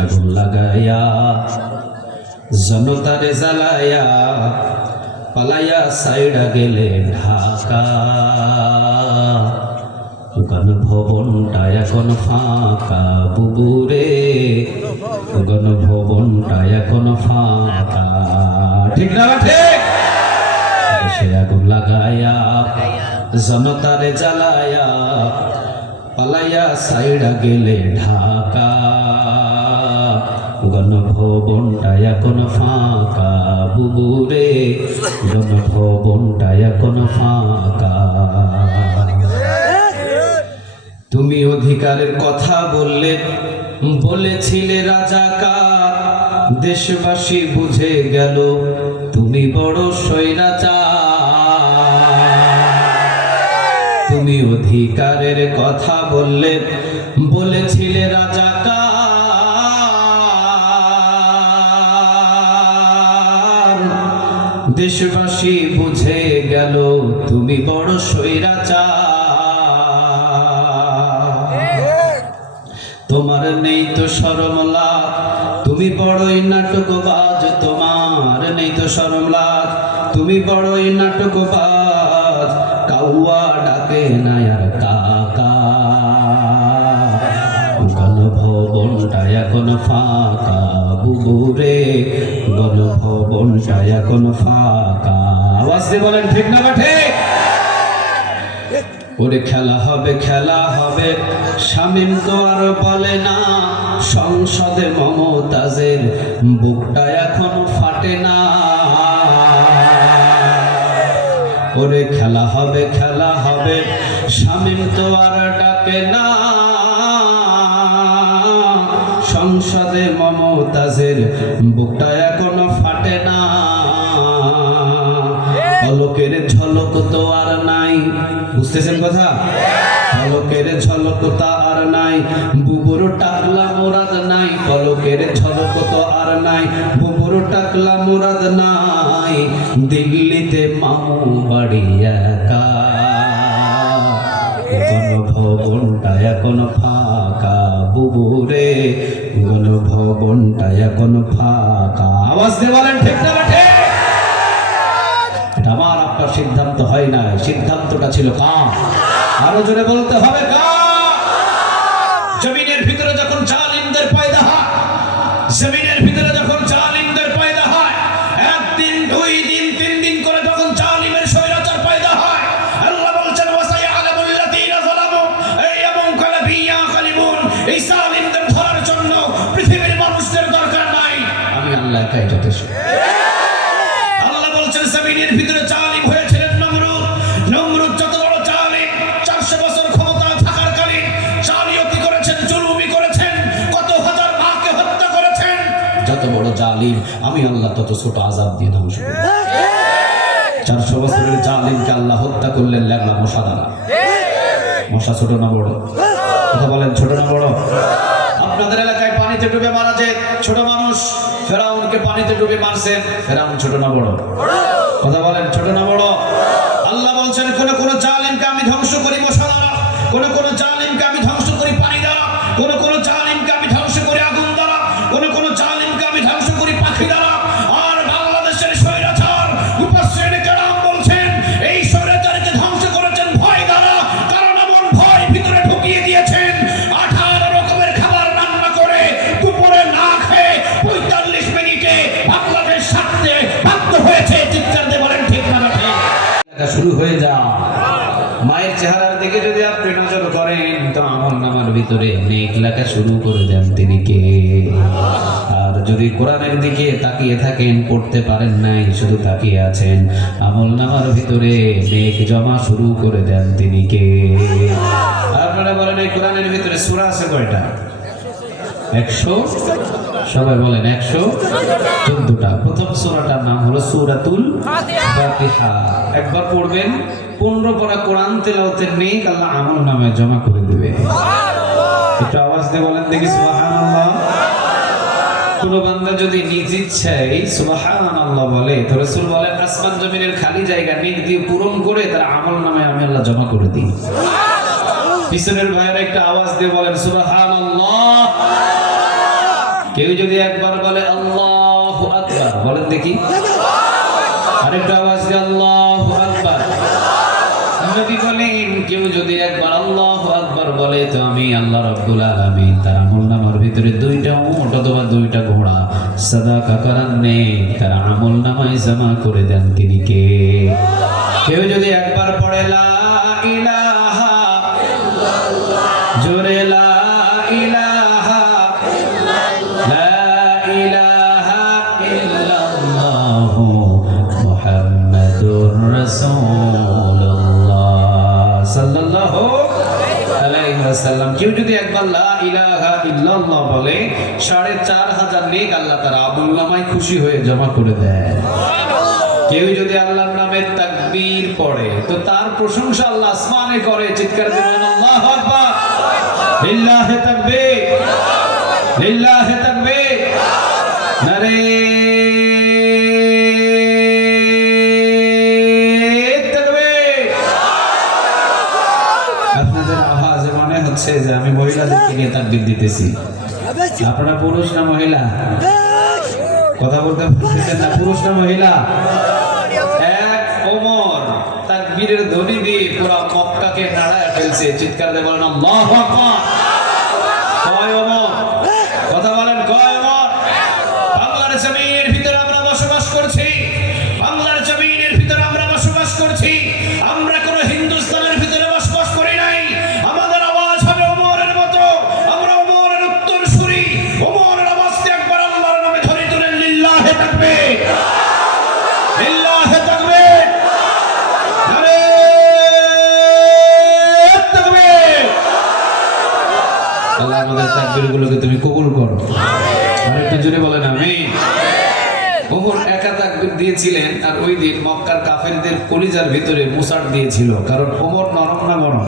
আগুন লাগায়া জনতারে জ্বালায়া পালাইয়া সাইডা গেলে ঢাকা গণ ভবনটা এখন ফাঁকা বুবুরে গণ ভবনটা এখন ফাঁকা ঠিক না ঠিক সে আগুন লাগায়া জনতারে জ্বালায়া পালাইয়া সাইডা গেলে ঢাকা গণভবনটা এখন ফাঁকা বুবুরে গণভবনটা এখন ফাঁকা তুমি অধিকারের কথা বললে বলেছিলে রাজাকার দেশবাসী বুঝে গেল তুমি বড় স্বৈরাচার তুমি অধিকারের কথা বললে বলেছিলে রাজাকার দেশবাসী বুঝে গেল তুমি বড় স্বৈরাচার তোমার নেই তো শরম লাগ তুমি বড়ই নাটকবাজ তোমার নেই তো শরম লাগ তুমি বড়ই নাটকবাজ কাউয়া ডাকে না আর কাকা গণভবনটা এখন ফাঁকা বুবুরে গণভবনটা এখন ফাঁকা আওয়াজ দিয়ে বলেন ঠিক না ঠিক ওরে খেলা হবে শামীম তো আর বলে না সংসদে মমতাজের বুকটা এখন ফাটে না ওরে খেলা হবে শামীম তো আর ডাকে না সংসদে মমতাজের বুকটা এখনো ফাটে না পলকের ঝলক তো আর নাই বুঝতেছেন কথা পলকের ঝলক তো আর নাই বুবুর টাকলা মুরাদ নাই পলকের ঝলক তো আর নাই বুবুর টাকলা মুরাদ নাই দিল্লিতে মামু বাড়ি একা গণভবনটা এখন ফাঁকা বুবুরে গণভবনটা এখন ফাঁকা আওয়াজ দিয়ে বলেন ঠিক না ঠিক এটা আমার আপনার সিদ্ধান্ত হয় না সিদ্ধান্তটা ছিল কার আরো জোরে বলতে হবে কার জমিনের ভিতরে যখন জালিমদের পয়দা হয় জমিনের ভিতরে যখন জালিমদের পয়দা হয় একদিন দুই দিন তিন দিন করে যখন জালিমের স্বৈরাচার পয়দা হয় আল্লাহ বলছেন ওয়াসায়ালামুল্লাযীনা যালামু এবং কালাবিয়া খালিবুন এই জালিমদের ধরার জন্য পৃথিবীর মানুষদের দরকার নাই আমি আল্লাহ একাই যথেষ্ট আল্লাহ বলছেন জমিনের ভিতরে জালিম হয়েছিলেন নমরুদ যত বড় জালিম 400 বছর ক্ষমতা থাকার কালীন জালিয়াতি করেছেন জুলুমি করেছেন কত হাজার মাকে হত্যা করেছেন যত বড় জালিম আমি আল্লাহ তত ছোট আযাব দিয়ে ধ্বংস করে 400 বছরের জালিমকে আল্লাহ হত্যা করলেন ল্যাংড়া মশা দ্বারা মশা ছোট না বড় কথা বলেন ছোট না বড় আপনাদের এলাকায় পানিতে ডুবে মারা যায় ছোট মানুষ ফেরাউনকে পানিতে ডুবে মারছেন ফেরাউন ছোট না বড় কথা বলেন ছোট না বড় আল্লাহ বলছেন কোন জালিমকে আমি ধ্বংস করি মশা দ্বারা কোন জালিমকে আমি ধ্বংস করি পানি দ্বারা কোন জালিমকে আমি ধ্বংস করি আগুন দ্বারা কোন জালিমকে আমি ধ্বংস করি পাখি দ্বারা আর বাংলাদেশের স্বৈরাচার মুফাসসিরিন কেরাম বলছেন এই স্বৈরাচারকে ধ্বংস করেছেন ভয় দ্বারা কারণ এমন ভয় ভিতরে ঢুকিয়ে দিয়েছেন 18 রকমের খাবার রান্না করে দুপুরে না খেয়ে 45 মিনিটে বাংলাদেশ ছাড়তে বাধ্য হয়েছে চিৎকার দিয়ে বলেন ঠিক না ঠিক শুরু হয়ে যা মায়ের চেহারার দিকে যদি আপনি নজর করেন তো আমলনামার ভিতরে নেক লেখা শুরু করে দেন তিনি কে আর যদি কোরআনের দিকে তাকিয়ে থাকেন পড়তে পারেন নাই শুধু তাকিয়ে আছেন আমলনামার ভিতরে নেক জমা শুরু করে দেন তিনি কে আপনারা বলেন এই কোরআনের ভিতরে সূরা আছে কয়টা 100 সবাই বলেন 114টা প্রথম সূরাটার নাম হলো সূরাতুল ফাতিহা একবার পড়বেন 15 পারা কোরআন তেলাওয়াতের নেক আল্লাহ আমলনামায় জমা করে দিবে সুবহানাল্লাহ একটু আওয়াজ দিয়ে বলেন দেখি সুবহানাল্লাহ কোন বান্দা যদি নিজ ইচ্ছায় সুবহানাল্লাহ বলে তো রাসূল বলেন আসমান জমিনের খালি জায়গা নেক দিয়ে পূরণ করে তার আমলনামায় আমি আল্লাহ জমা করে দিই সুবহানাল্লাহ পিছনের ভাইয়েরা একটা আওয়াজ দিয়ে বলেন সুবহানাল্লাহ কেউ যদি একবার বলে আল্লাহু আকবার, বলেন দেখি আরেকটা আওয়াজ দিয়ে আল্লাহু আকবার। নবী বলেন কেউ যদি একবার আল্লাহু আকবার বলে তো আমি আল্লাহ রাব্বুল আলামিন তার আমলনামার ভিতরে 2টা উট অথবা 2টা ঘোড়া সাদাকা করান্নে তার আমলনামায় জমা করে দেন। তিনি কে? কেউ যদি একবার পড়ে লা ইলাহা ইল্লাল্লাহ, জোরে লা ইলাহা ইল্লাল্লাহ, লা ইলাহা ইল্লাল্লাহ মুহাম্মাদুর রাসূলুল্লাহ সাল্লাল্লাহু আলাইহি ওয়াসাল্লাম। কেউ যদি একবার লা ইলাহা ইল্লাল্লাহ বলে 4500 নেক আল্লাহ তার আমলনামায় খুশি হয়ে জমা করে দেয়। কেউ যদি আল্লাহর নামে তাকবীর পড়ে তো তার প্রশংসা আল্লাহ আসমানে করে। চিৎকার করে আল্লাহু আকবার, লিল্লাহি তাকবীর, লিল্লাহি তাকবীর, নারে তাকবীর। আপনাদের আওয়াজে মনে হচ্ছে যে আমি মহিলাদেরকে নিয়ে তাকবীর দিতেছি। আপনারা পুরুষ না মহিলা? কথা বলতে পারতেছেন না? পুরুষ না মহিলা? এক ওমর তাকবীরের ধ্বনি দিয়ে পুরো মক্কাকে নাড়ায় ফেলছে। চিৎকার দিয়ে বলেন আল্লাহু আকবার। কয় ওমর? কথা বলেন কয় ওমর? বাংলার জমিনের ভিতরে আমরা বসবাস করছি, বাংলার জমিনের ভিতরে আমরা বসবাস করছি। আমরা কোনো হিন্দুস্তানের ভিতরে বসবাস করি নাই। আমাদের আওয়াজ হবে ওমরের মতো। আমরা ওমরের উত্তরসূরি। ওমরের আওয়াজকে একবার আল্লাহর নামে ধরে তুলেন লিল্লাহি তাকবীর, লিল্লাহি তাকবীর, নারে তাকবীর। আল্লাহ আমাদের তাকবীরগুলোকে তুমি কবুল করো। আরেকটু জোরে বলেন আমিন। ওমর একা তাকবীর দিয়েছিলেন আর ওই দিন মক্কার কাফেরদের কলিজার ভিতরে মুসাড় দিয়েছিল। কারণ ওমর নরম না গরম?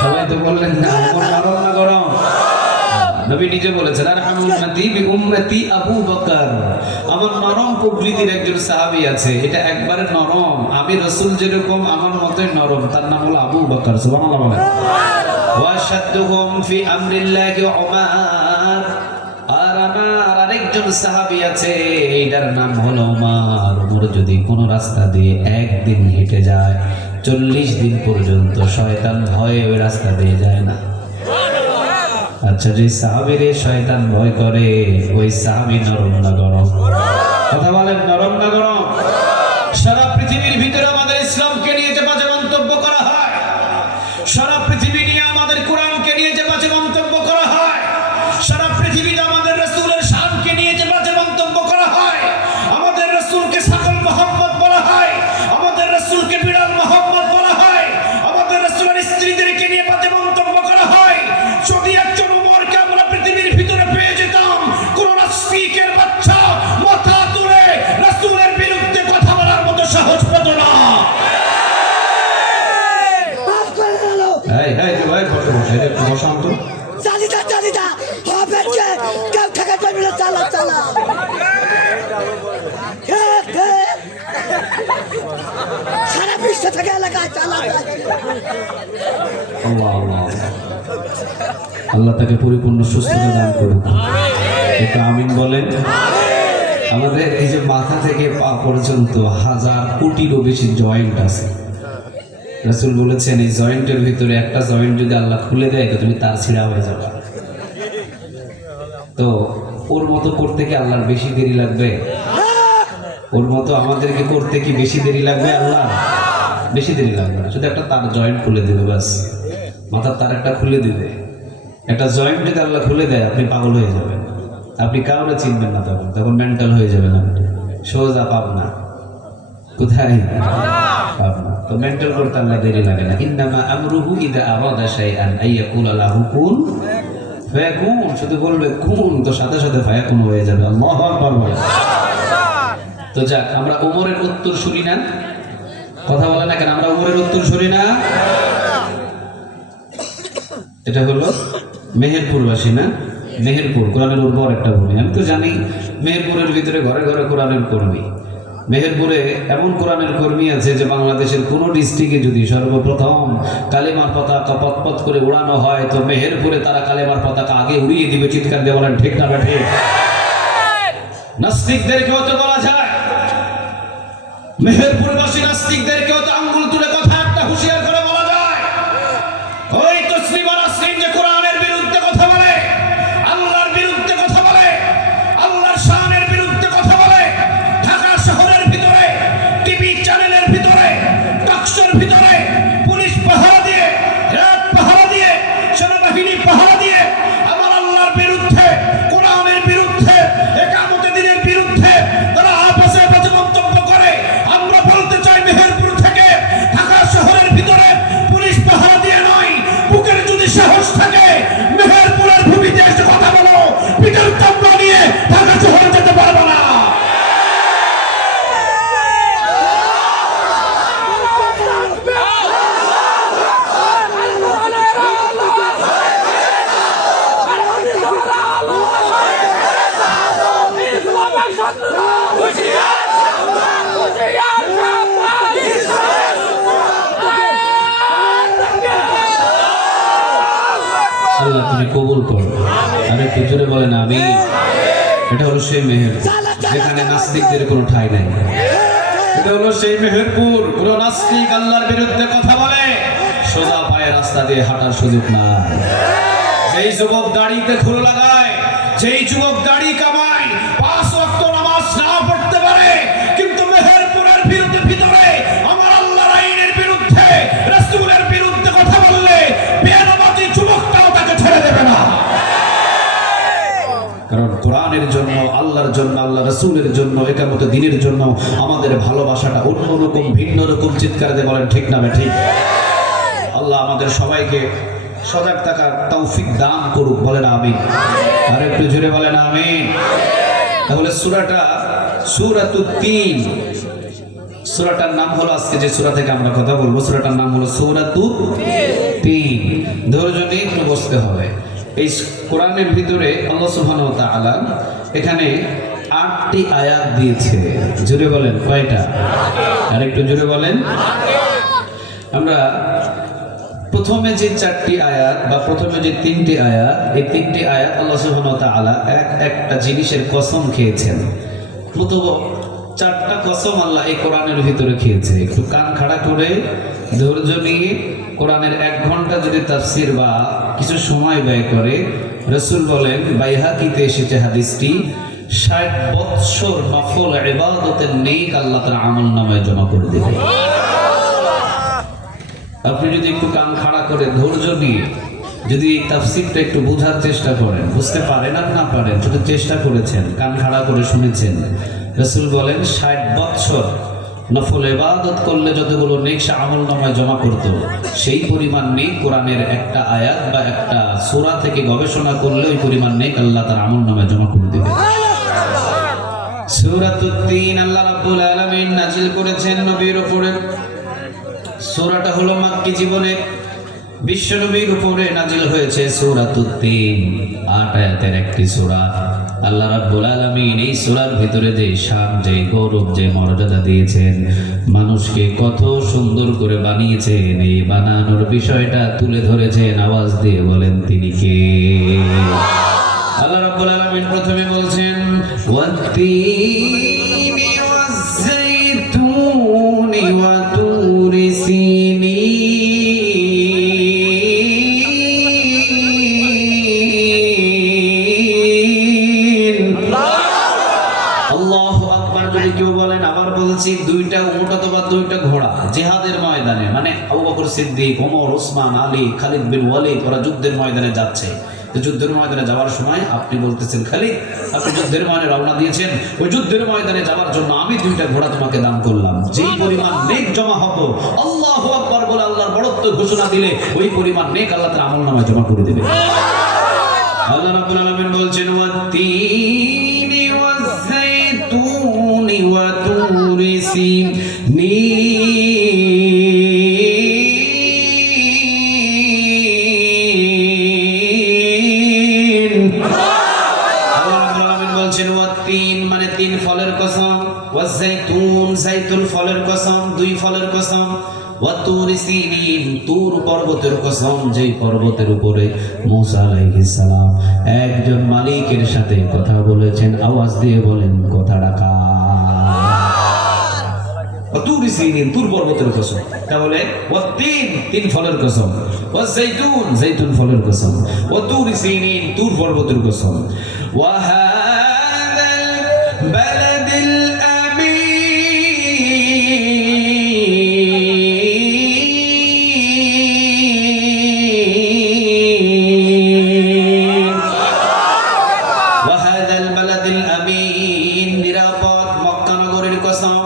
সবাই তো বললেন না, ওমর নরম না গরম? নবী নিজে বলেছেন আরহামুল উম্মতি বি উম্মতি আবু বকর। আমার নরম প্রকৃতির একজন সাহাবী আছে, এটা একবারে নরম। আমি রাসূল যেরকম আমার মতই নরম, তার নাম হলো আবু বকর। সুবহানাল্লাহ বলেন। ওয়া শাদ্দুহুম ফি আমরিল্লাহি উমার। আর আমার আরেকজন সাহাবী আছে, এটার নাম হলো উমার। উমর যদি কোনো রাস্তা দিয়ে একদিন হেঁটে যায় 40 দিন পর্যন্ত শয়তান ভয়ে ওই রাস্তা দিয়ে যায় না। আচ্ছা, যে সাহাবীরে শয়তান ভয় করে ওই সাহাবী নরম না গরম? কথা বলেন নরম না গরম? সারা পৃথিবীর ভিতরে আমাদের ইসলামকে নিয়ে যে বাজে মন্তব্য করা হয়, সারা পৃথিবী নিয়ে আমাদের কোরআনকে নিয়ে যে বাজে মন্তব্য করা হয়, সারা পৃথিবীতে আমাদের রাসূলের শানকে নিয়ে যে বাজে মন্তব্য করা হয়, আমাদের রাসূলকে সকল মোহাম্মদ বলা হয়, আমাদের রাসূলকে বিড়াল মোহাম্মদ বলা হয়, আমাদের রাসূলের স্ত্রীদেরকে নিয়ে বাজে মন্তব্য করা হয়। যদি একজন ওমরকে আমরা পৃথিবীর ভিতরে পেয়ে যেতাম, কোন নাস্তিকের বাচ্চা মাথা তুলে রাসূলের বিরুদ্ধে কথা বলার মতো সাহস পেত না। এই এই ভাই বসে বসে একটু বসান তো। চালিদা চালিদা হবে যে কেউ থেকে পারবে না। চালা চালা সারা বিশ্ব থেকে এলাকায় চালা। আল্লাহ আল্লাহ আল্লাহ তাকে পরিপূর্ণ সুস্থতা দান করুন। একটু আমিন বলেন। আমাদের এই যে মাথা থেকে পা পর্যন্ত 1000 কোটিরও বেশি জয়েন্ট আছে। রাসূল বলেছেন এই জয়েন্টের ভিতরে একটা জয়েন্ট যদি আল্লাহ খুলে দেয় তো তুমি তার ছিঁড়া হয়ে যাবে। তো ওর মতো করতে কি আল্লাহর বেশি দেরি লাগবে? ওর মতো আমাদেরকে করতে কি বেশি দেরি লাগবে? আল্লাহ বেশি দেরি লাগবে না, শুধু একটা তার জয়েন্ট খুলে দেবে বাস। মাথার তার একটা খুলে দিবে। একটা জয়েন্ট যদি আল্লাহ খুলে দেয় আপনি পাগল হয়ে যাবেন। আপনি কাউরে চিনবেন না, তখন তখন মেন্টাল হয়ে যাবেন। আপনি সোজা পাবনা। কোথায়? পাবনা। তো মেন্টাল করতে আল্লাহ দেরি লাগে না। ইন্নামা আমরুহু ইযা আরাদা শাইআন আইয়াকুলা লাহু কুন ফায়াকুন। শুধু বলবে কুন, তো সাথে সাথে ফায়াকুন হয়ে যাবে। আল্লাহু আকবার। তো যাক, আমরা ওমরের উত্তর শুনি না? কথা বলে না কেন? আমরা ওমরের উত্তর শুনি না? এটা হলো মেহেরপুরবাসী না? মেহেরপুর কোরআনের উর্বর একটা ভূমি। আমি তো জানি মেহেরপুরের ভিতরে ঘরে ঘরে কোরআনের কর্মী। মেহেরপুরে এমন কোরআনের কর্মী আছে যে বাংলাদেশের কোনো ডিস্ট্রিক্টে যদি সর্বপ্রথম কালেমার পতাকা পথ করে উড়ানো হয় তো মেহেরপুরে তারা কালেমার পতাকা আগে উড়িয়ে দিবে। চিৎকার দিয়ে বলেন ঠিক না ঠিক? নাস্তিকদেরকেও তো বলা যায়, মেহেরপুরবাসী নাস্তিকদেরকেও তো আঙ্গুল তুলে কথা একটা হুঁশিয়ার করে বলা যায়, ওই তসলিমা নাসরিন যে কোরআনের বিরুদ্ধে কথা বলে, আল্লাহর বিরুদ্ধে কথা বলে, আল্লাহর শানের বিরুদ্ধে কথা বলে, ঢাকা শহরের ভিতরে টিভি চ্যানেলের ভিতরে টকশোর ভিতরে পুলিশ পাহারা দিয়ে, রাত পাহারা দিয়ে, সেনাবাহিনী পাহারা দিয়ে আমার আল্লাহর বিরুদ্ধে, কোরআনের বিরুদ্ধে, একামতে দিনের বিরুদ্ধে তারা আপসে বাজে মন্তব্য করে। আমরা বলতে চাই মেহেরপুর থেকে ঢাকা শহরের ভিতরে পুলিশ পাহারা দিয়ে নয়, বুকের যদি সাহস থাকে মেহেরপুরের ভূমিতে এসে কথা বলো, পিঠের চামড়া নিয়ে ঢাকা শহরে যেতে পারবো না। আল্লাহ তুমি কবুল করো। আরে হুজুরে বলেন আমি। এটা হলো সেই মেহেরপুর যেখানে নাস্তিকদের কোনো ঠাঁই নাই। এটা হলো সেই মেহেরপুর, পুরো নাস্তিক আল্লাহর বিরুদ্ধে কথা বলে সোজা পায়ে রাস্তা দিয়ে হাঁটার সুযোগ নাই। যেই যুবক দাড়িতে খুর লাগায়, যেই যুবক দাড়ি কামায়, 5 ওয়াক্ত নামাজ না পড়তে পারে, কিন্তু মেহেরপুরের ভিতরে আমার আল্লাহর আইনের বিরুদ্ধে, রাসূলের বিরুদ্ধে কথা বললে বেনামাজি যুবকটাও তাকে ছেড়ে দেবে না। কারণ কোরআনের জন্য, আল্লাহর জন্য, আল্লাহ রাসূলের জন্য, একামতে দিনের জন্য আমাদের ভালোবাসাটা অন্যরকম, ভিন্ন রকম। চিৎকার দিয়ে বলেন ঠিক না ঠিক? আল্লাহ আমাদের সবাইকে সজাগ থাকার তৌফিক দান করুক। বলেন আমিন। আর একটু জোরে বলেন আমিন। তাহলে সূরাটা সূরাতুত তিন, সূরাটার নাম হলো, আজকে যে সূরা থেকে আমরা কথা বলবো সূরাটার নাম হলো সূরাতুত তিন। ধৈর্য নিয়ে একটু বসতে হবে। এই কোরআনের ভিতরে আল্লাহ সুবহানাহু ওয়া তাআলা এখানে 8টি আয়াত দিয়েছে। জোরে বলেন কয়টা? আর একটু জোরে বলেন। আমরা প্রথমে যে 4টি আয়াত বা প্রথমে যে 3টি আয়াত, এই 3টি আয়াত আল্লাহ সুবহানাহু ওয়া তাআলা একটা জিনিসের কসম খেয়েছেন। মতো 4টা কসম আল্লাহ এই কোরআনের ভিতরে খেয়েছে। একটু কান খাড়া করে ধৈর্য নিয়ে কোরআনের 1 ঘন্টা যদি তাফসীর বা কিছু সময় ব্যয় করে, রাসূল বলেন, বাইহাকিতে এসেছে হাদিসটি, 60 বৎসর নফল ইবাদতের নেক আল্লাহ তাআলা আমলনামায় জমা করে দেবে। আপনি যদি একটু কান খাড়া করে ধৈর্য নিয়ে যদি এই তাফসীরটা একটু বোঝার চেষ্টা করেন, বুঝতে পারেন আর না পারেন, শুধু চেষ্টা করেছেন, কান খাড়া করে শুনেছেন, রাসূল বলেন 60 বৎসর নফল ইবাদত করলে যতগুলো নেক সে আমলনামায় জমা করত, সেই পরিমাণ নেক কোরআনের একটা আয়াত বা একটা সূরা থেকে গবেষণা করলে ওই পরিমাণ নেক আল্লাহ তার আমলনামায় জমা করে দেবে। সূরাতুত তিন আল্লাহ রাব্বুল আলামিন নাযিল করেছেন নবীর উপরে। সূরাটা হলো মাক্কী জীবনে বিশ্বনবীর উপরে নাযিল হয়েছে। সূরাতুত তিন 8 আয়াতের একটি সূরা। আল্লাহ রাব্বুল আলামিন এই সূরার ভিতরে যে শান, যে গৌরব, যে মর্যাদা দিয়েছেন, মানুষকে কত সুন্দর করে বানিয়েছেন, এই বানানোর বিষয়টা তুলে ধরেছেন। আওয়াজ দিয়ে বলেন তিনি কে? আল্লাহ রাব্বুল আলামিন প্রথমে বলছেন ওয়াত-তিনি ওয়াজ-যাইতুনি ওয়া তুরি সিনিন। আল্লাহু আকবার। যদি কেউ বলেন, আবার বলছি, 2টা উট অথবা 2টা ঘোড়া জিহাদের ময়দানে, মানে আবু বকর সিদ্দিক, ওমর, ওসমান, আলী, খালিদ বিন ওয়ালিদ, ওরা যুদ্ধের ময়দানে যাচ্ছে। তো যুদ্ধের ময়দানে যাওয়ার সময় আপনি বলতেছেন, খালিদ আপনি যুদ্ধের ময়দানে রওনা দিয়েছেন, ওই যুদ্ধের ময়দানে যাওয়ার জন্য আমি 2টা ঘোড়া তোমাকে দান করলাম। যেই পরিমাণ নেক জমা হতো, আল্লাহু আকবার বলে আল্লাহর বড়ত্ব ঘোষণা দিলে ওই পরিমাণ নেক আল্লাহ তার আমলনামায় জমা করে দেবে। আল্লাহ রাব্বুল আলামিন বলছেন ওয়াত-তিনি ওয়াজ-যাইতুনি ওয়া তুরি সিনিন। বলছেন ওয়াত্তিন মানে তিন ফলের কসম, ওয়াজাইতুন জাইতুন ফলের কসম, দুই ফলের কসম, ওয়াতুর সিনিন তুর পর্বতের কসম, যেই পর্বতের উপরে মূসা আলাইহিস সালাম একজন মালিকের সাথে কথা বলেছেন। আওয়াজ দিয়ে বলেন কথাটা ওয়াতুর সিনিন তুর পর্বতের কসম, তাহলে ওয়াত্তিন তিন ফলের কসম, ওয়াজাইতুন জাইতুন ফলের কসম, ওয়াতুর সিনিন তুর পর্বতের কসম, ওয়াহাদাল বালাদিল আমিন, ওয়াহাদাল বালাদিল আমিন নিরাপদ মক্কা নগরীর কসম।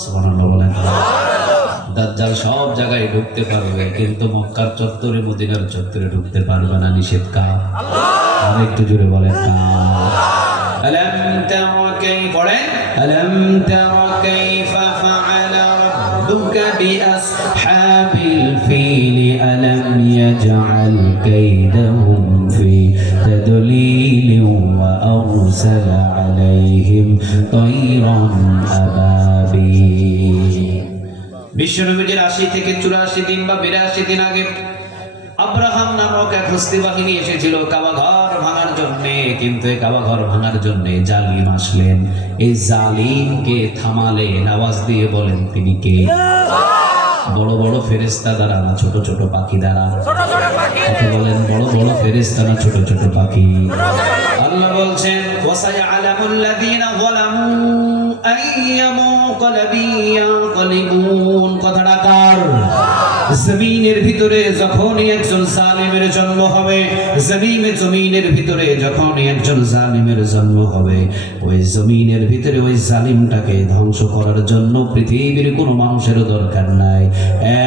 সুবহানাল্লাহ বলেন। দাজ্জাল সব জায়গায় ঢুকতে পারবে, কিন্তু মক্কার চত্বরে মদিনার চত্বরে ঢুকতে পারবে না, নিষেধ কার? আর একটু জোরে বলেন কার? আলাম তারা কাইফা পড়েন, আলাম তারা কাইফা ফাআলা রাব্বুকা বিআসহাবিল ফিল আলাম ইয়াজআল কাইদাহুম ফি তাদলিল ওয়া আরসালা আলাইহিম তায়রান আবাবিল। বিশ্বনবীর 80 থেকে 84 দিন বা 82 দিন আগে আব্রাহাম নামক এক হস্তি বাহিনী এসেছিল কাবা ঘর ভাঙার জন্য, কিন্তু এই কাবা ঘর ভাঙার জন্য জালিম আসলেন। এই জালিমকে থামালেন, আওয়াজ দিয়ে বলেন তিনি কে? বড় বড় ফেরেশতা দ্বারা না ছোট ছোট পাখি দ্বারা? কথা বলেন, বড় বড় ফেরেশতা না ছোট ছোট পাখি? আল্লাহ বলছেন ওয়াসায়ালামুল্লাযীনা যালামু আইয়ামু কলিবুন। কথাটা কার? জমিনের ভিতরে যখনই একজন জালিমের জন্ম হবে, জমিনের ভিতরে যখনই একজন জালিমের জন্ম হবে, ওই জমিনের ভিতরে ওই জালিমটাকে ধ্বংস করার জন্য পৃথিবীর কোনো মানুষের দরকার নাই,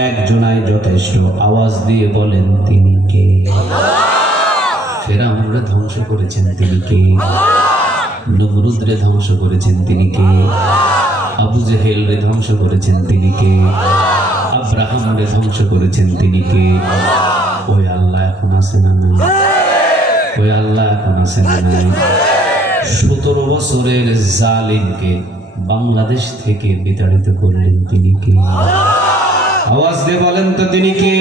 একজনাই যথেষ্ট। আওয়াজ দিয়ে বলেন তিনি কে? ফেরাউনরে ধ্বংস করেছেন তিনি কে? নমরুদরে ধ্বংস করেছেন তিনি কে? আবু জেহেলরে ধ্বংস করেছেন তিনি কে? আব্রাহামরে ধ্বংস করেছেন তিনি কে? ওই আল্লাহ এখন আছে না নাই? ওই আল্লাহ এখন আছে না নাই? 17 বছরের জালিমকে বাংলাদেশ থেকে বিতাড়িত করলেন তিনি কে? আওয়াজ দিয়ে বলেন তো তিনি কে?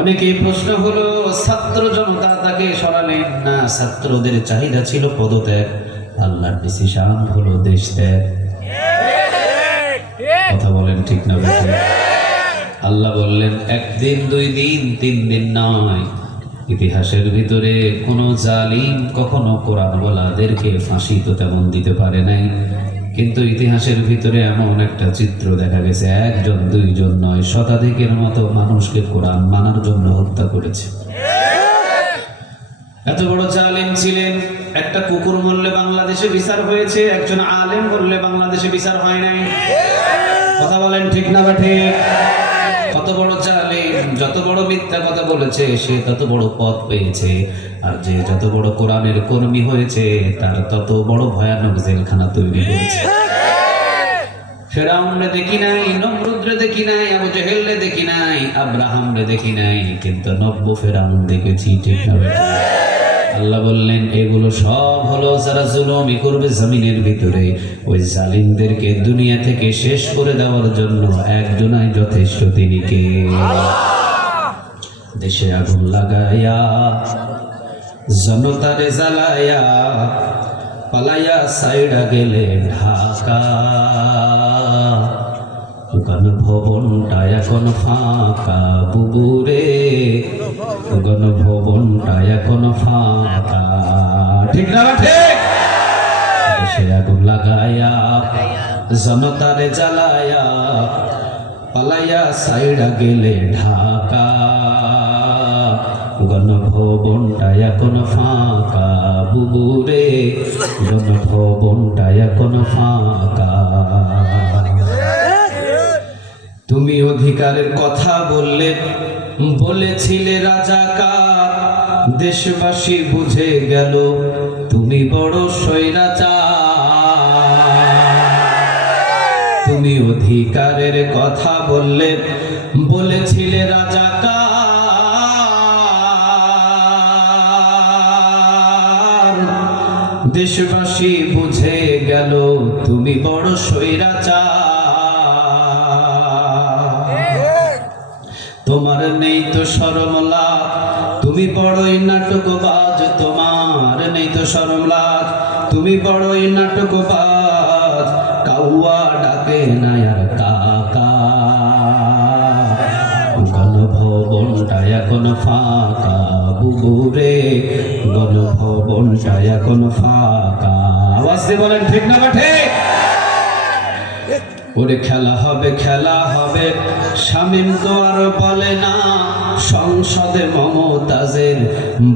অনেকেই প্রশ্ন হলো ছাত্র জনতা তাকে সরালেন না, ছাত্রদের চাহিদা ছিল পদত্যাগ, আল্লাহর ডিসিশন হলো দেশ ত্যাগ। কথা বলেন ঠিক না বেঠিক? আল্লাহ বললেন একদিন 2 দিন 3 দিন নয়। ইতিহাসের ভিতরে কোন জালিম কখনো কোরআনওয়ালাদেরকে ফাঁসি তো তেমন দিতে পারে নাই, কিন্তু ইতিহাসের ভিতরে এমন একটা চিত্র দেখা গেছে, 1 জন 2 জন নয়, শতাধিকের মতো মানুষকে কোরআন মানার জন্য হত্যা করেছে। এত বড় জালিম ছিলেন। একটা কুকুর মরলে বাংলাদেশে বিচার হয়েছে, একজন আলেম মরলে বাংলাদেশে বিচার হয় নাই। কথা বলেন ঠিক না বেঠিক? কত বড় জালিম, যত বড় মিথ্যা কথা বলেছে সে তত বড় পদ পেয়েছে, আর যে যত বড় কোরআনের কর্মী হয়েছে তার তত বড় ভয়ানক জেলখানা তৈরি হয়েছে। ফেরাউনরে দেখি নাই, নমরুদরে দেখি নাই, আবু জেহেলরে দেখি নাই, আব্রাহামরে দেখি নাই, কিন্তু 90 ফেরাউন দেখেছি। ঠিক না বেঠিক? আল্লাহ বললেন এগুলো সব হলো যারা জুলুমি করবে জমিনের ভিতরে, ওই জালিমদেরকে দুনিয়া থেকে শেষ করে দেওয়ার জন্য একজনাই যথেষ্ট, তিনি কে? দেশে আগুন লাগায়া জনতারে জ্বালায়া পালাইয়া সাইডা গেলে ঢাকা, গণ ভবনটা এখন ফাঁকা বুবুরে, গণ ভবনটা এখন ফাঁকা। ঠিক না ঠিক? দেশে আগুন লাগায়া জনতারে জ্বালায়া পালাইয়া সাইডা গেলে ঢাকা, গণ ভবনটা এখন ফাঁকা বুবুরে, গণ ভবনটা এখন ফাঁকা। তুমি অধিকারের কথা বললে, বলেছিলে রাজাকার, দেশবাসী বুঝে গেল তুমি বড় স্বৈরাচার। তুমি অধিকারের কথা বললে, বলেছিলে রাজাকার, দেশবাসী বুঝে গেল তুমি বড় স্বৈরাচার। তোমার নেই তো শরম লাগ, তুমি বড়ই নাটকবাজ। তোমার নেই তো শরম লাগ, তুমি বড়ই নাটকবাজ। কাউয়া ডাকে না আর কাকা, গণভবনটা এখন ফাঁকা বুবুরে, গণভবনটা এখন ফাঁকা। আওয়াজ দিয়ে বলেন ঠিক না ঠিক? ওরে খেলা হবে, খেলা হবে, শামীম তো আর বলে না। সংসদে মমতাজের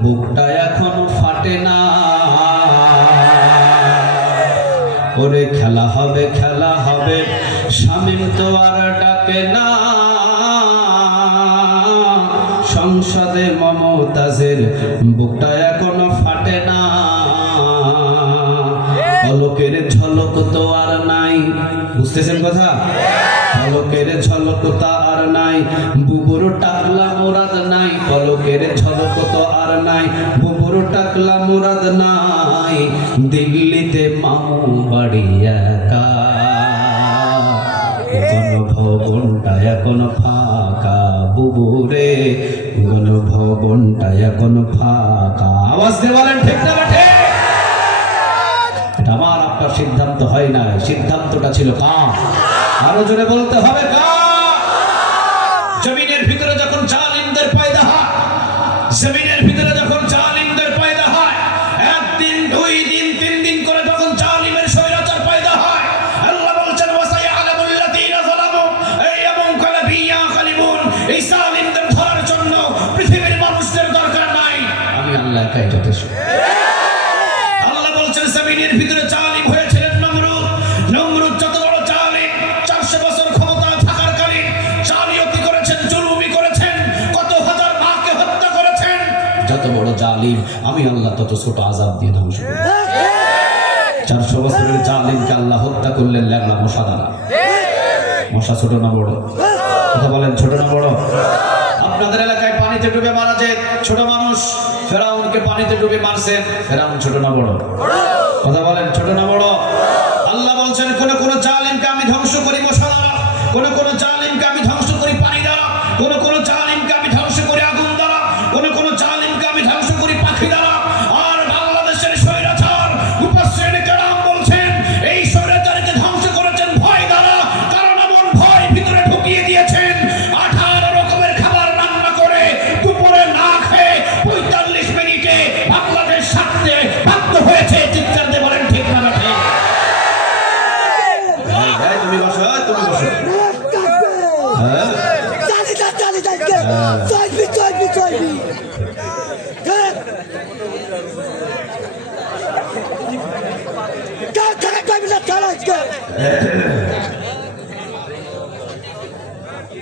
বুকটা এখন ফাটে না। ওরে খেলা হবে, খেলা হবে, শামীম তো আর ডাকে না। সংসদে মমতাজের বুকটা এখনো ফাটে না। পলকের ঝলক তো আর নাই, বুঝতেছেন কথা? পলকের ঝলক তো আর নাই, বুবুর টাকলা মুরাদ নাই। পলকের ঝলক তো আর নাই, বুবুর টাকলা মুরাদ নাই। দিল্লিতে মামু বাড়ি একা, গণভবনটা এখন ফাঁকা বুবুরে, গণভবনটা এখন ফাঁকা। আওয়াজ দিয়ে বলেন ঠিক না ঠিক? এটা আমার আপনার সিদ্ধান্ত হয় না, সিদ্ধান্তটা ছিল কার? আরো জোরে বলতে হবে কার? জমিনের ভিতরে যখন জালিমদের পয়দা হয়, জমিনের ভিতরে যখন জালিমদের পয়দা হয়, একদিন দুই দিন তিন দিন করে যখন জালিমের স্বৈরাচার পয়দা হয়, আল্লাহ বলছেন ওয়াসায়ালামুল্লাযীনা যালামু আইয়ামুন কালাবিয়া কালিবুন। এই জালিমদের ধরার জন্য পৃথিবীর মানুষদের দরকার নাই, আমি আল্লাহ একাই যথেষ্ট। আল্লাহ বলছেন জমিনের ভিতরে জালিম হয়েছিলেন নমরুদ। নমরুদ যত বড় জালিম, 400 বছর ক্ষমতা থাকার কালীন জালিয়াতি করেছেন, জুলুমি করেছেন, কত হাজার মাকে হত্যা করেছেন। যত বড় জালিম আমি আল্লাহ তত ছোট আযাব দিয়ে ধ্বংস করি। 400 বছরের জালিমকে আল্লাহ হত্যা করলেন ল্যাংড়া মশা দ্বারা। মশা ছোট না বড়? কথা বলেন, ছোট না বড়? আপনাদের এলাকায় পানিতে ডুবে মারা যায় ছোট মানুষ, ফেরাউনকে পানিতে ডুবে মারছেন, ফেরাউন ছোট না বড়? কথা বলেন, ছোট না বড়? আল্লাহ বলছেন কোন কোন জালিমকে আমি ধ্বংস করি মশা দ্বারা, কোন কোন জালিমকে আমি ধ্বংস করি পানি দ্বারা, কোন কোন জালিমকে আমি ধ্বংস করি আগুন দ্বারা, কোন কোন জালিমকে আমি ধ্বংস করি পাখি দ্বারা। আর বাংলাদেশের স্বৈরাচার মুফাসসিরিন কেরাম বলছেন এই স্বৈরাচারকে ধ্বংস করেছেন ভয় দ্বারা। কারণ এমন ভয় ভিতরে ঢুকিয়ে দিয়েছেন, 18 রকমের খাবার রান্না করে দুপুরে না খেয়ে 45 মিনিটে বাংলাদেশ ছাড়তে বাধ্য হয়েছে। চিৎকার দিয়ে বলেন ঠিক না ঠিক? তুমি বসো, তুমি বসো। হ্যাঁ,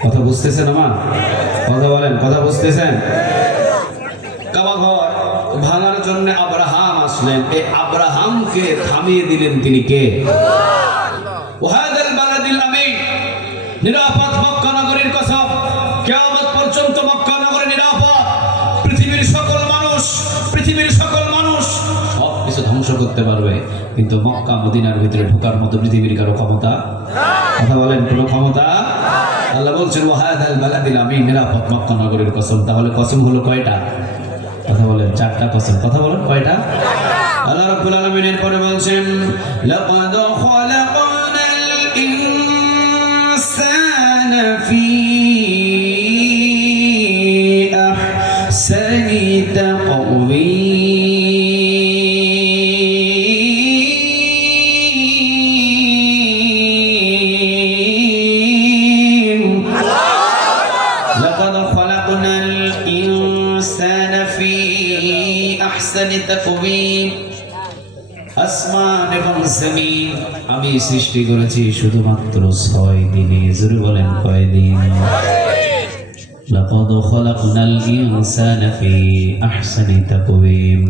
কথা বুঝতেছেন আমার? কথা বলেন, কথা বুঝতেছেন? কাবাঘর ভাঙার জন্য আব্রাহাম আসলেন। এই আব্রাহামকে থামিয়ে দিলেন তিনি কে? ওয়াহাদাল বালাদিল আমিন, নিরাপদ মক্কা নগরীর কসম, কিয়ামত পর্যন্ত মক্কা নগরী নিরাপদ। পৃথিবীর সকল মানুষ, পৃথিবীর সকল মানুষ সব কিছু ধ্বংস করতে পারবে, কিন্তু মক্কা মদিনার ভিতরে ঢোকার মতো পৃথিবীর কারো ক্ষমতা। কথা বলেন, কোনো ক্ষমতা? আল্লাহ বলছেন ওয়াহাদাল বালাদিল আমিন, নিরাপদ মক্কা নগরীর কসম। তাহলে কসম হলো কয়টা? কথা বলেন, 4টা কসম। কথা বলেন, কয়টা? আল্লাহ রাব্বুল আলামিন এর পরে বলছেন লাকাদ খালাকনাল ইনসানা ফি আহসানি তাকওয়ীম। লাকাদ খালাকনাল ইনসানা ফি আহসানি তাকওয়ীম। আসমান এবং জমিন আমি সৃষ্টি করেছি শুধুমাত্র 6 দিনে। জোরে বলেন, কয় দিন? লাকাদ খালাকনাল ইনসানা ফি আহসানি তাকওয়ীম।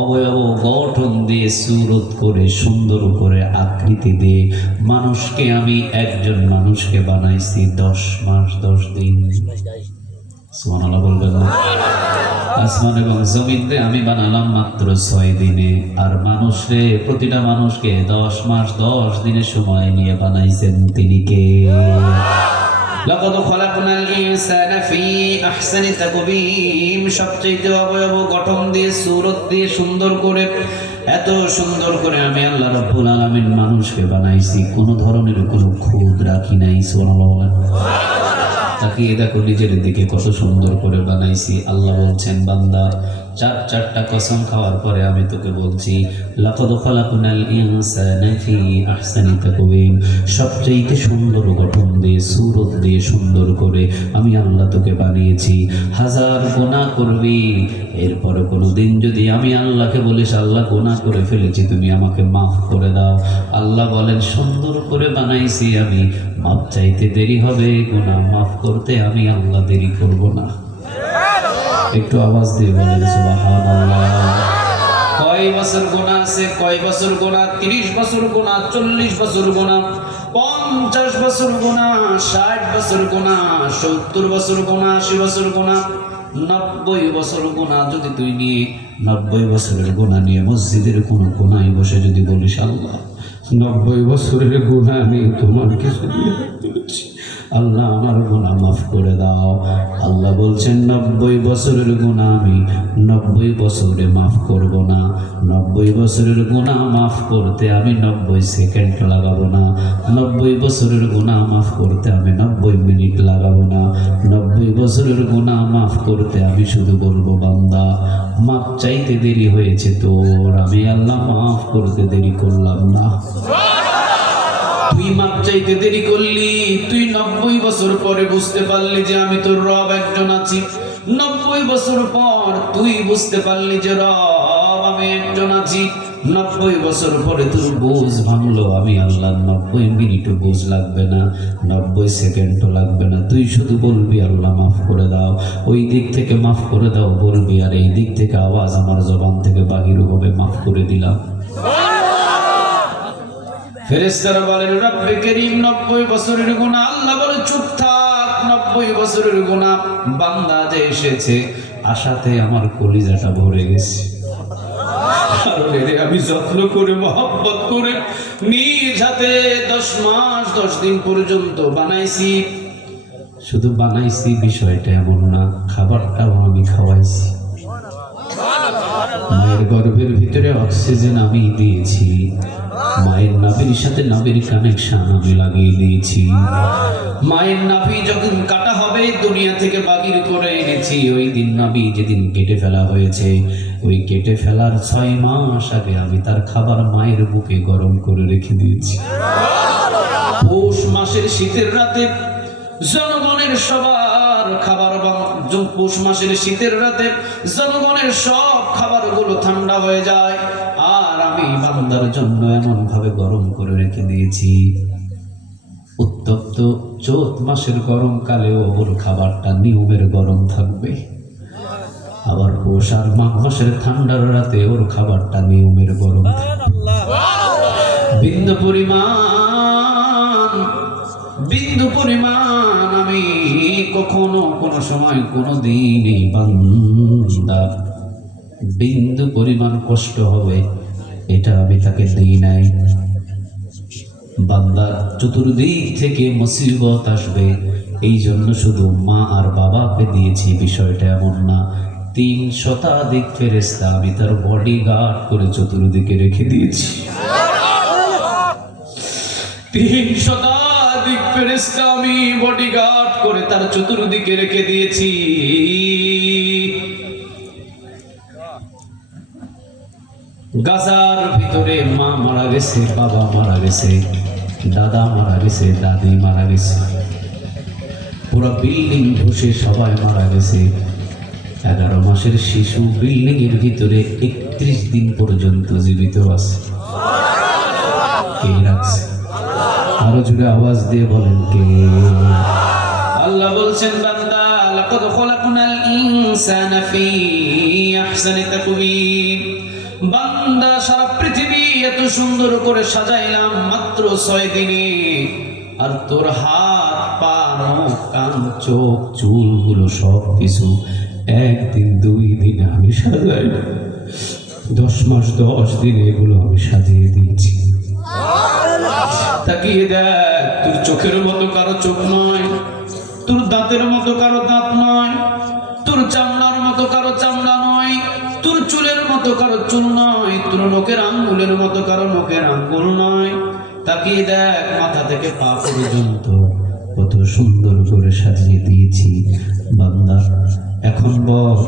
অবয়ব গঠন দিয়ে, সুরত করে, সুন্দর করে, আকৃতি দিয়ে মানুষকে আমি একজন মানুষকে বানাইছি 10 মাস 10 দিন। সুবহানাল্লাহ বলবেন না? আসমান এবং জমিনকে আমি বানালাম মাত্র 6 দিনে, আর মানুষরে, প্রতিটা মানুষকে 10 মাস 10 দিনের সময় নিয়ে বানাইছেন তিনি কে? লাকাদ খলাকনাল ইনসানা ফি আহসানি তাকবীম, সবচেয়ে অবয়ব গঠন দিয়ে, সূরত দিয়ে সুন্দর করে, এত সুন্দর করে আমি আল্লাহ রাব্বুল আলামিন মানুষকে বানাইছি, কোনো ধরনের কোনো খুঁত রাখি নাই। সুবহানাল্লাহ বলেন। তাকিয়ে দেখো নিজের দিকে কত সুন্দর করে বানাইছি। আল্লাহ বলছেন, বান্দা, চারটা কসম খাওয়ার পরে আমি তোকে বলছি, লাকাদ খালাকনাল ইনসানা ফি আহসানি তাকওয়িম, সবচেয়ে সুন্দর গঠন দিয়ে, সূরত দিয়ে সুন্দর করে আমি আল্লাহ তোকে বানিয়েছি। হাজার গুনাহ করবি, এরপরে কোনোদিন যদি আমি আল্লাহকে বলিস, আল্লাহ গুনাহ করে ফেলেছি, তুমি আমাকে মাফ করে দাও, আল্লাহ বলেন, সুন্দর করে বানাইছি আমি, মাফ চাইতে দেরি হবে, গুনাহ মাফ করতে আমি আল্লাহ দেরি করব না। একটু আওয়াজ দিয়ে বলেন সুবহানাল্লাহ। কয় বছর গুনাহ আছে? কয় বছর গুনাহ? 30 বছর গুনাহ, 40 বছর গুনাহ, 50 বছর গুনাহ, 60 বছর গুনাহ, 70 বছর গুনাহ, 80 বছর গুনাহ, 90 বছর গুনাহ। যদি তুই নিয়ে 90 বছরের গুনাহ নিয়ে মসজিদের কোনো কোনায় বসে যদি বলিস, আল্লাহ 90 বছরের গুনাহ আমি তোমার কিছু দিয়ে তুলেছি, আল্লাহ আমার গুনাহ মাফ করে দাও, আল্লাহ বলছেন 90 বছরের গুনাহ আমি 90 বছরে মাফ করব না। 90 বছরের গুনাহ মাফ করতে আমি 90 সেকেন্ড লাগাবো না। 90 বছরের গুনাহ মাফ করতে আমি 90 মিনিট লাগাবো না। 90 বছরের গুনাহ মাফ করতে আমি শুধু বলবো, বান্দা মাফ চাইতে দেরি হয়েছে তোর, আমি আল্লাহ মাফ করতে দেরি করলাম না। তুই মাপ চাইতে দেরি করলি, তুই 90 বছর পরে বুঝতে পারলি যে আমি তোর রব একজন আছি। 90 বছর পর তুই বুঝতে পারলি যে রব আমি একজন আছি। 90 বছর পরে তোর বুঝ ভাঙলো, আমি আল্লাহ 90 মিনিটও বুঝ লাগবে না, 90 সেকেন্ডও লাগবে না, তুই শুধু বলবি আল্লাহ মাফ করে দাও। ওই দিক থেকে মাফ করে দাও বলবি, আর এই দিক থেকে আওয়াজ আমার জবান থেকে বাহির হবে, মাফ করে দিলাম। ফেরেশতারা বলেন, রব্বে করিম 90 বছরের গুনাহ। আল্লাহ বলে, চুপ থাক, 90 বছরের গুনাহ। বান্দা যে এসেছে, আশাতে আমার কলিজাটা ভরে গেছে, কারণ এর আমি যত্ন করে, মহব্বত করে, নিজ হাতে 10 মাস 10 দিন পর্যন্ত বানাইছি। শুধু বানাইছি বিষয়টা এমন না, খাবারটাও আমি খাওয়াইছি। মায়ের গর্ভের ভিতরে অক্সিজেন আমি দিয়েছি, মায়ের নাভির সাথে নাভির কানেকশন আমি লাগিয়ে দিয়েছি। মায়ের নাভি যখন কাটা হবে, দুনিয়া থেকে বাগির করে এনেছি। ওই দিন নাভি যেদিন কেটে ফেলা হয়েছে, ওই কেটে ফেলার 6 মাস আগে আমি তার খাবার মায়ের বুকে গরম করে রেখে দিয়েছি। পৌষ মাসের শীতের রাতে জনগণের সবার খাবার, পৌষ মাসের শীতের রাতে জনগণের সব খাবারগুলো ঠান্ডা হয়ে যায়, আর আমি বান্দার জন্য এমন ভাবে গরম করে রেখে দিয়েছি, উত্তপ্ত চৈত মাসের গরমকালেও ওর খাবারটা নিয়মের গরম থাকবে। আবার পৌষ আর মাঘ মাসের ঠান্ডার রাতে ওর খাবারটা নিয়মের গরম থাকবে। বিন্দু পরিমাণ আমি কখনো কোনো সময় কোনো দিন এই বান্দা বিন্দু পরিমাণ কষ্ট হবে এটা আমি তাকে দিই নাই। বান্দার চতুর্দিক থেকে মুসিবত আসবে, এই জন্য শুধু মা আর বাবাকে দিয়েছি, বিষয়টা এমন না। 3 শতাধিক ফেরেশতা আমি তার বডিগার্ড করে চতুর্দিকে রেখে দিয়েছি। 3 শতাধিক ফেরেশতা আমি বডিগার্ড করে তার চতুর্দিকে রেখে দিয়েছি। গাজার ভিতরে মা মারা গেছে, বাবা মারা গেছে, দাদা মারা গেছে, দাদি মারা গেছে, পুরো বিল্ডিং ধসে সবাই মারা গেছে। 11 মাসের শিশু বিল্ডিং এর ভিতরে 31 দিন পর্যন্ত জীবিত আছে। কে রাখছে? আরো জোরে আওয়াজ দিয়ে বলেন কে? আল্লাহ বলছেন, বান্দা লাকাদ খলাকনাল ইনসানা ফি আহসানি তাকওয়িম। বান্দা সারা পৃথিবী এত সুন্দর করে সাজাইলাম মাত্র 6 দিনে, আর তোর হাত পা নখ কান চোখ চুলগুলো সব কিছু একদিন 2 দিন আমি সাজাই না, 10 মাস 10 দিন এগুলো আমি সাজিয়ে দিয়েছি। তাকিয়ে দেখ, তোর চোখের মতো কারো চোখ নয়, তোর দাঁতের মতো কারো দাঁত নয়, তোর চামড়ার মতো কারো চামড়া নয়, তোর চুলের মতো কারো চুল নয়, তোর নখের আঙ্গুলের মতো কারো নখের আঙ্গুল নয়। তাকিয়ে দেখ, মাথা থেকে পা পর্যন্ত কত সুন্দর করে সাজিয়ে দিয়েছি। বান্দা, এখন বল,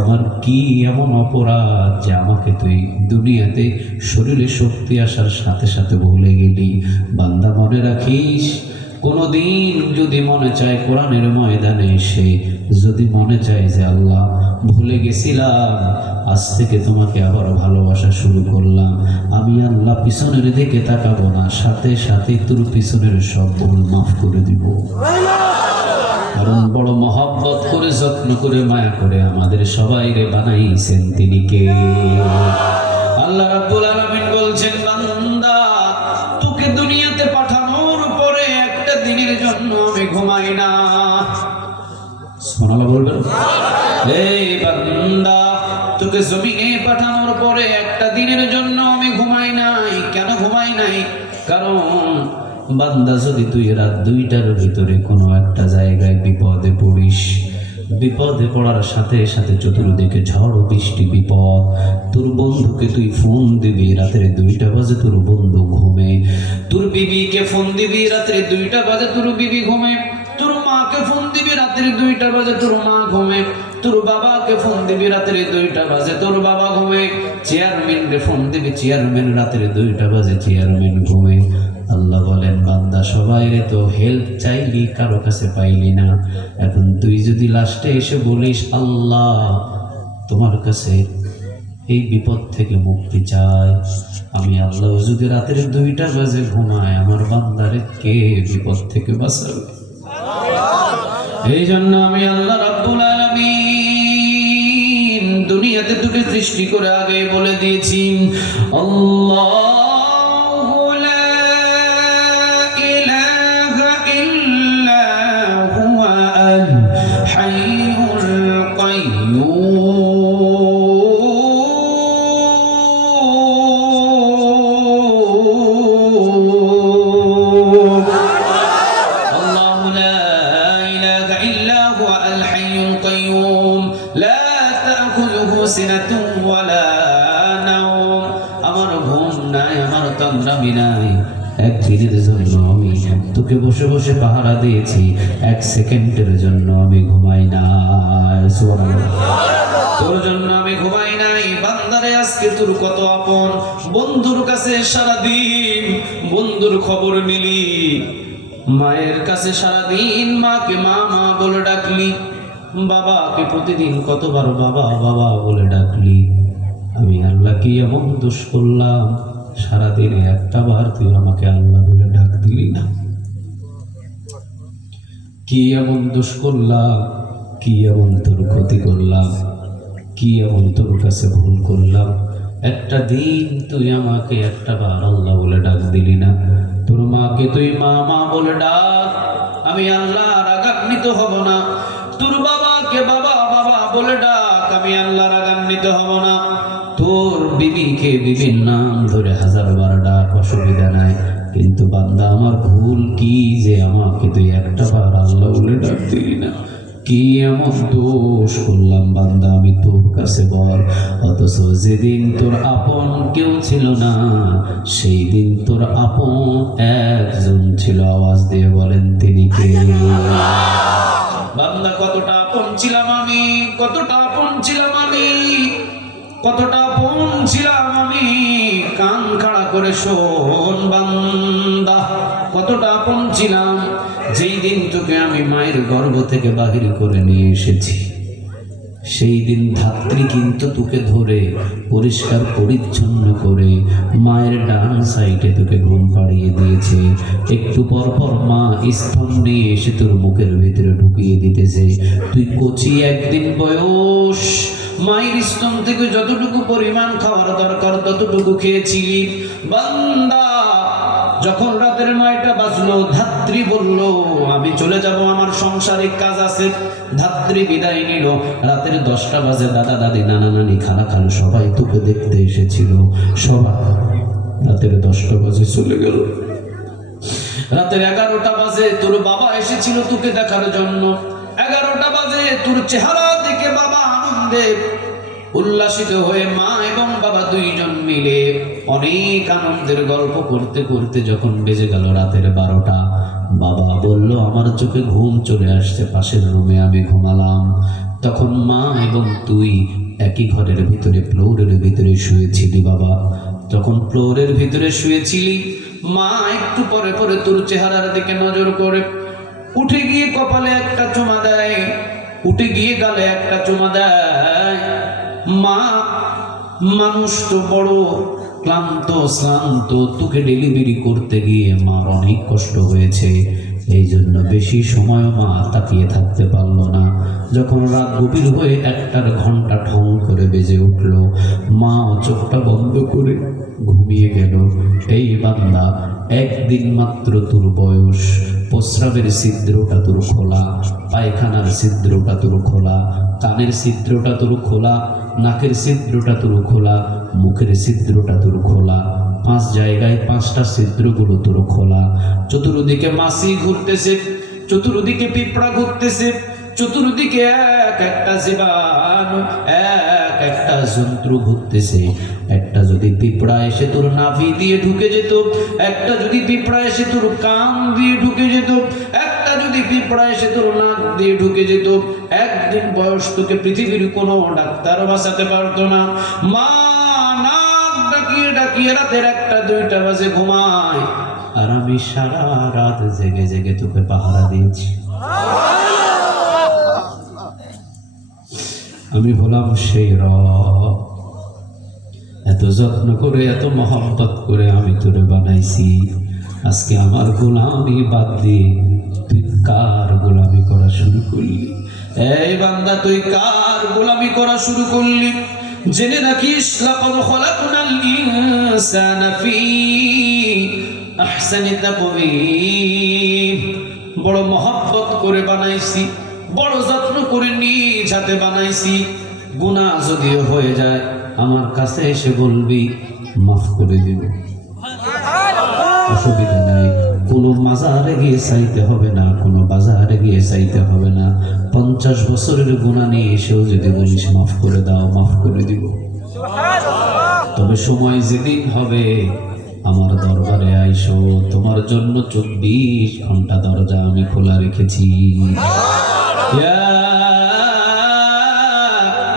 আমার কি এমন অপরাধ যে আমাকে তুই দুনিয়াতে শরীরে শক্তি আসার সাথে সাথে ভুলে গেলি? বান্দা, মনে রাখিস, কোনোদিন যদি মনে চায় কোরআনের ময়দানে এসে যদি মনে চায় যে আল্লাহ ভুলে গেছিলাম, আজ থেকে তোমাকে আবার ভালোবাসা শুরু করলাম, আমি আল্লাহ পিছনের দিকে তাকাবো না, সাথে সাথে তোর পিছনের সব ভুল মাফ করে দিব। কারণ বড় মহব্বত করে, যত্ন করে, মায়া করে আমাদের সবাইরে বানাইছেন তিনি কে? আল্লাহ রাব্বুল আলামিন বলছেন, বান্দা, তোকে দুনিয়াতে পাঠানোর পরে একটা দিনের জন্য আমি ঘুমাই না। সুবহানাল্লাহ বলবেন? এই বান্দা, তোকে জমিনে পাঠানোর পরে একটা দিনের জন্য আমি ঘুমাই নাই। কেন ঘুমাই নাই? কারণ বান্দা, যদি তুই রাত 2টার ভিতরে কোনো একটা জায়গায় বিপদে পড়িস, বিপদে পড়ার সাথে সাথে চতুর্দিকে ঝড় বৃষ্টি বিপদ, তোর বন্ধুকে তুই ফোন দিবি রাত্রে 2টা বাজে, তোর বন্ধু ঘুমে। তোর বিবিকে ফোন দিবি রাত্রে 2টা বাজে, তোর বিবি ঘুমে। তোর মাকে ফোন দিবি রাত্রে 2টা বাজে, তোর মা ঘুমে। তোর বাবাকে ফোন দিবি রাত্রে 2টা বাজে, তোর বাবা ঘুমে। চেয়ারম্যানকে ফোন দিবি, চেয়ারম্যান রাত্রে 2টা বাজে, চেয়ারম্যান ঘুমে। আল্লাহ বলেন, বান্দা, সবাইরে তো হেল্প চাইলি, কারো কাছে পাইলি না। এখন তুই যদি লাস্টে এসে বলিস, আল্লাহ তোমার কাছে এই বিপদ থেকে মুক্তি চাই, আমি আল্লাহ যদি রাতের 2টা বাজে ঘুমায়, আমার বান্দারে কে বিপদ থেকে বাঁচাবে? এই জন্য আমি আল্লাহ রাব্বুল আলামিন দুনিয়াতে তোকে সৃষ্টি করে আগে বলে দিয়েছি, আল্লাহ আমার ঘুম নাই, আমার তন্দ্রামি নাই। একদিনের জন্য আমি তোকে বসে বসে পাহারা দিয়েছি, 1 সেকেন্ডের জন্য আমি ঘুমাই নাই। তোর জন্য আমি ঘুমাই নাই। বান্দারে, আজকে তোর কত আপন। বন্ধুর কাছে সারাদিন বন্ধুর খবর নিলি, মায়ের কাছে সারাদিন মাকে মা মা বলে ডাকলি, বাবাকে প্রতিদিন কতবার বাবা বাবা বলে ডাকলি। আমি আল্লাহ কি এমন দোষ করলাম, সারাদিনে একটা বার তুই আমাকে আল্লাহ বলে ডাক দিলি না? কি এমন দোষ করলাম, কি এমন তোর ক্ষতি করলাম, কি এমন তোর কাছে ভুল করলাম, একটা দিন তুই আমাকে একটা বার আল্লাহ বলে ডাক দিলি না? তোর মাকে তুই মা মা বলে ডাক, আমি আল্লাহ রাগান্বিত হব না। তোর বাবাকে বাবা বাবা বলে ডাক, আমি আল্লাহ রাগান্বিত হব না। তোর বিবিকে বিবির নাম ধরে 1000 বার ডাক, অসুবিধা নাই। কিন্তু বান্দা, আমার ভুল কি যে আমাকে তুই একটা বার আল্লাহ বলে ডাক দিলি না? কি এমন দোষ করলাম বান্দা আমি তোর কাছে বল? অথচ যেদিন তোর আপন কেউ ছিল না, সেই দিন তোর আপন একজন ছিল। আওয়াজ দিয়ে বলেন, তিনি কে? বান্দা, কতটা আপন ছিলাম আমি, কতটা আপন ছিলাম আমি, কতটা আপন ছিলাম আমি। কান খাড়া করে শোন বান্দা, কতটা আপন ছিলাম। যেই দিন তোকে আমি মায়ের গর্ভ থেকে বাহির করে নিয়ে এসেছি, সেই দিন ধাত্রী কিন্তু তোকে ধরে পরিষ্কার পরিচ্ছন্ন করে মায়ের ডান সাইডে তোকে ঘুম পাড়িয়ে দিয়েছে। একটু পর পর মা স্তন নিয়ে এসে তোর মুখের ভিতরে ঢুকিয়ে দিতেছে। তুই কচি একদিন বয়স, মায়ের স্তন থেকে যতটুকু পরিমাণ খাওয়ার দরকার ততটুকু খেয়েছিলি। বান্দা, যখন রাতের 9টা বাজলো, ধাত্রী বলল আমি চলে যাব, আমার সংসারিক কাজ আছে। ধাত্রী বিদায় নিল। রাতের 10টা বাজে, দাদা দাদি নানা নানি খালা খালু সবাই তোকে দেখতে এসেছিল, সবাই রাতের 10টা বাজে চলে গেল। রাতের 11টা বাজে তোর বাবা এসেছিল তোকে দেখার জন্য। 11টা বাজে তোর চেহারা দেখে বাবা আনন্দে উল্লাসিত হয়ে মা এবং বাবা দুইজন মিলে অনেক আনন্দের গল্প করতে করতে যখন বেজে গেল রাতের 12টা, বাবা বলল আমার চোখে ঘুম চলে আসছে, পাশের রুমে আমি ঘুমালাম। তখন মা এবং তুই একই ঘরের ভিতরে ফ্লোরের ভিতরে শুয়েছিলি বাবা। যখন ফ্লোরের ভিতরে শুয়েছিলি, মা একটু পরে পরে তোর চেহারার দিকে নজর করে উঠে গিয়ে কপালে একটা চুমা দেয়, উঠে গিয়ে গালে একটা চুমা দেয়। মা মানুষ তো বড় ক্লান্ত শ্রান্ত, তোকে ডেলিভারি করতে গিয়ে মার অনেক কষ্ট হয়েছে, এই জন্য বেশি সময় মা তাকিয়ে থাকতে পারলো না। যখন রাত গভীর হয়ে 1টার ঘন্টা ঠং করে বেজে উঠল, মা চোখটা বন্ধ করে ঘুমিয়ে গেল। এই বান্দা, একদিন মাত্র তোর বয়স, প্রস্রাবের ছিদ্রটা তোর খোলা, পায়খানার ছিদ্রটা তোর খোলা, কানের ছিদ্রটা তোর খোলা, নাকের ছিদ্রটা তোর খোলা, মুখের ছিদ্রটা তোর খোলা, 5 জায়গায় 5টা ছিদ্রগুলো তোর খোলা। চতুর্দিকে মাছি ঘুরতেছে, চতুর্দিকে পিঁপড়া ঘুরতেছে, চতুর্দিকে এক একটা জীবাণু, এক একটা জন্তু ঘুরতেছে। একটা যদি পিঁপড়া এসে তোর নাভি দিয়ে ঢুকে যেত, একটা যদি পিঁপড়া এসে তোর কান দিয়ে ঢুকে যেত, একটা যদি পিঁপড়া এসে তোর নাক দিয়ে ঢুকে যেত, একদিন বয়স তোকে পৃথিবীর কোনো ডাক্তার বাঁচাতে পারতো না। মা নাক ডাকিয়ে ডাকিয়ে রাতের 1টা 2টা বাজে ঘুমায়, আর আমি সারা রাত জেগে জেগে তোকে পাহারা দিয়েছি। আমি বললাম সেই রব, এত যত্ন করে এত মহব্বত করে আমি তোরে বানাইছি, আজকে আমার গোলামি বাদ দিয়ে তুই কার গোলামি করা শুরু করলি? এই বান্দা, তুই কার গোলামি করা শুরু করলি? জেনে রাখিস, লাকাদ খালাকনাল ইনসানা ফি আহসানি তাকওয়িম, বড় মহব্বত করে বানাইছি, বড় যত্ন করে নিজ হাতে বানাইছি। গুনাহ যদিও হয়ে যায় আমার কাছে এসে বলবি, মাফ করে দিব, অসুবিধা নাই। কোনো মাজারে গিয়ে চাইতে হবে না, কোনো বাজারে গিয়ে চাইতে হবে না। 50 বছরের গুনাহ নিয়ে এসেও যদি বলিস মাফ করে দাও, মাফ করে দিব। তবে সময় যেদিন হবে আমার দরবারে আইসো, তোমার জন্য 24 ঘন্টা দরজা আমি খোলা রেখেছি। ইয়া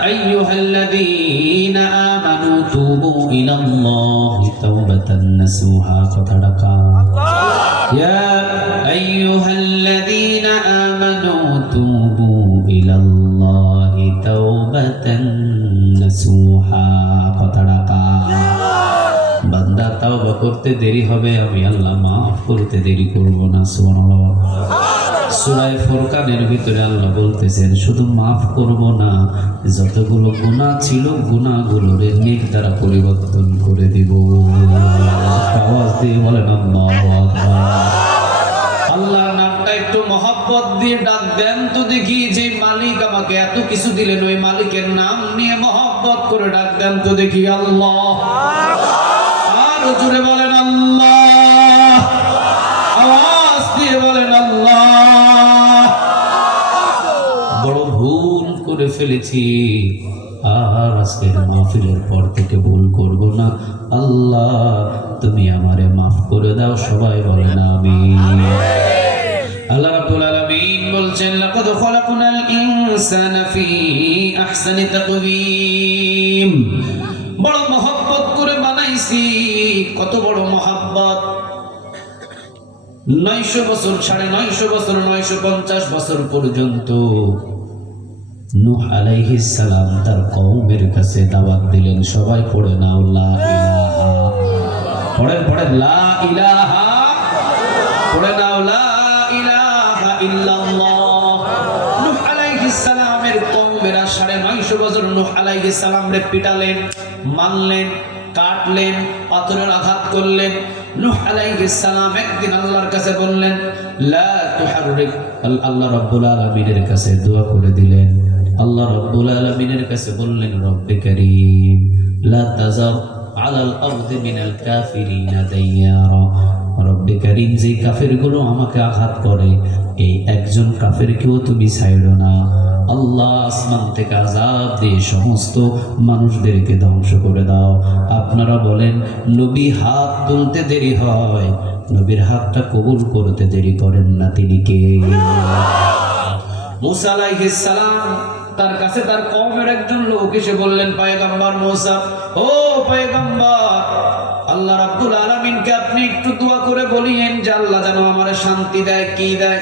আইয়ুহাল্লাযীনা আমানু তুবু ইলাল্লাহি তাওবাতান নাসুহা, কথাটা কার? ইয়া আইয়ুহাল্লাযীনা আমানু তুবু ইলাল্লাহি তাওবাতান নাসুহা, কথাটা কার? বান্দা, তাওবা করতে দেরি হবে, আমি আল্লাহ মাফ করতে দেরি করব না। সুবহানাল্লাহ। সূরা ফুরকানের ভিতরে আল্লাহ বলতেছেন, শুধু মাফ করব না, যতগুলো গুনাহ ছিল গুনাহগুলোর নেক দ্বারা পরিবর্তন করে দিব। আওয়াজ দিয়ে বলেন আল্লাহু আকবার। আল্লাহর নামটা একটু মহব্বত দিয়ে ডাক দেন তো দেখি, যে মালিক আমাকে এত কিছু দিলেন ওই মালিকের নাম নিয়ে মহব্বত করে ডাক দেন তো দেখি। আল্লাহ, আর জোরে বলেন আল্লাহ, আওয়াজ দিয়ে বলেন আল্লাহ। বড় ভুল করে ফেলেছি, আর আজকের মাহফিলের পর থেকে ভুল করব না। আল্লাহ, তুমি আমারে মাফ করে দাও। সবাই বলেন আমিন। আল্লাহ রাব্বুল আলামিন বলছেন, লাকাদ খালাকনাল ইনসানা ফি আহসানি তাকওয়িম, বড় মহব্বত করে বানাইছি। কত বড় মহব্বত! 900 বছর, 950 বছর, 950 বছর পর্যন্ত নূহ আলাইহিস সালাম তার কওমের কাছে দাওয়াত দিলেন। সবাই পড়ে নাও লা ইলাহা, পড়েন পড়েন লা ইলাহা, পড়ে নাও লা ইলাহা ইল্লাল্লাহ। নূহ আলাইহিস সালামের কওমেরা 950 বছর নূহ আলাইহিস সালামরে পিটালেন, মারলেন, কাটলেন, পাথরের আঘাত করলেন। নূহ আলাইহিস সালাম একদিন আল্লাহর কাছে বললেন লা তুহাররিক, আল্লাহ রাব্বুল আলামিনের কাছে দোয়া করে দিলেন। আল্লাহ রাব্বুল আলামিনের কাছে বললেন রব্বে কারীম লা তাযার আলাল আরদি মিনাল কাফিরিনা দাইয়ারা, রব্বে কারীম যে কাফেরগুলো আমাকে আঘাত করে এই একজন কাফেরকেও তুমি ছাইড়ো না। আল্লাহ আসমান থেকে আযাব দিয়ে সমস্ত মানুষদেরকে ধ্বংস করে দাও। আপনারা বলেন নবী হাত তুলতে দেরি হয়, নবীর হাতটা কবুল করতে দেরি করেন না, তিনি কে? মূসা আলাইহিস সালাম তার কাছে তার কওমের একজন লোক এসে বললেন পয়গম্বর মূসা, ও পয়গম্বর, আল্লাহ রাব্বুল আলামিনকে আপনি একটু দোয়া করে বলিয়েন যে আল্লাহ যেন আমারে শান্তি দেয়। কি দেয়?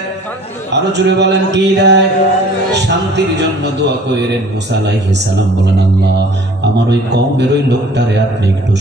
আরো জোরে বলেন, কি দেয়? শান্তির জন্য দোয়া কইরেন। মূসা আলাইহিস সালাম বলেন আল্লাহ আমার ওই কওমের ওই লোকটারে আপনি একটু